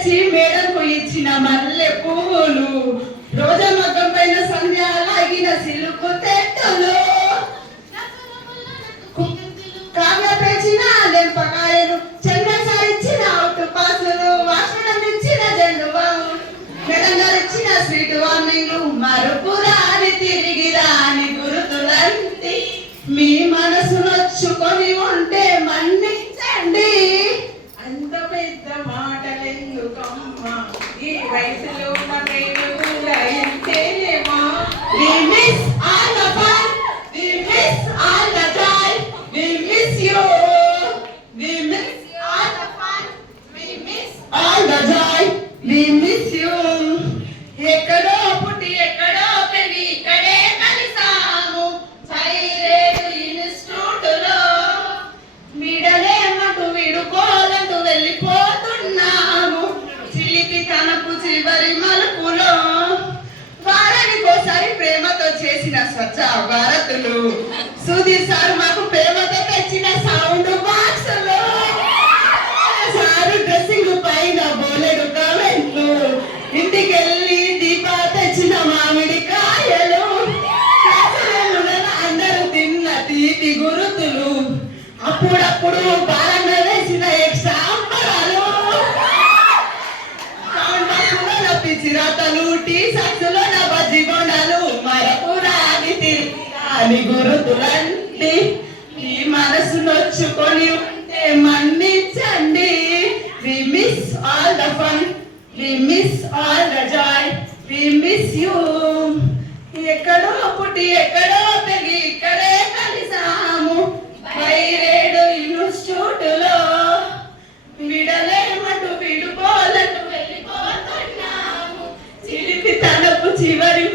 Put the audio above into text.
తెచ్చి మేడకు ఇచ్చిన మల్లె పువ్వులు, రోజా మగ్గం పైన సంధ్య లాగిన సిలుకు తెట్టులు, కావ్య పెంచిన దెంపకాయలు, చంద్రసారి ఇచ్చిన అవుట్ పాసులు, వాసనం ఇచ్చిన జెండు బావులు, మెడంగారు ఇచ్చిన స్వీట్ వార్నింగ్, మరుపురాని తిరిగి రాని గురుతులంటి మీ మనసు నొచ్చుకొని ఉంటే మన్నించండి. అంత పెద్ద మాటలెందుకమ్మా, ఈ వయసులో ఉన్న ప్రేమ కూడా ఇంతేనేమా. We miss all the fun, we miss all the joy, we miss you. We miss all the fun, we miss all the joy, we miss you. ఎక్కడో పుట్టి ఎక్కడో పెరిగి ఇక్కడే కలిసాము, చైరేడు ఇన్స్టిట్యూట్లో వీడలేమటు విడుకోలంటూ వెళ్ళిపోతున్నాము. చిలిపి తనకు చివరి మలుపులో వారానికోసారి ప్రేమతో చేసిన స్వచ్ఛ భారతులు, సుధీర్ సార్ మాకు ప్రేమతో తెచ్చిన సౌండ్ బాక్సులు, సారు డ్రెస్సింగ్ పైన బోలెడు కామెంట్లు, ఇంటికెళ్ళి దీపా తెచ్చిన మామిడి కాయలు, అందరూ తిన్న తీపి గురుతులు, అప్పుడప్పుడు బాలంగా వేసిన ఎగ్జాంపరాలు, చిరాతలు, టీ సాక్సులో నా బజ్జి బొండాలు, మరపురాని తిరిగి గురుతులండి మీ మనసు నొచ్చుకొని ఉంటే మన్నించండి. We miss all the fun, we miss all the joy, we miss you. ఎక్కడో పుట్టి ఎక్కడో పెరిగి ఇక్కడే కలిసాము, వైరేడు ఇన్స్టిట్యూట్లో విడలేమటు విడుకోలటు వెళ్ళిపోతున్నాము. చిలిపి తనపు చివరి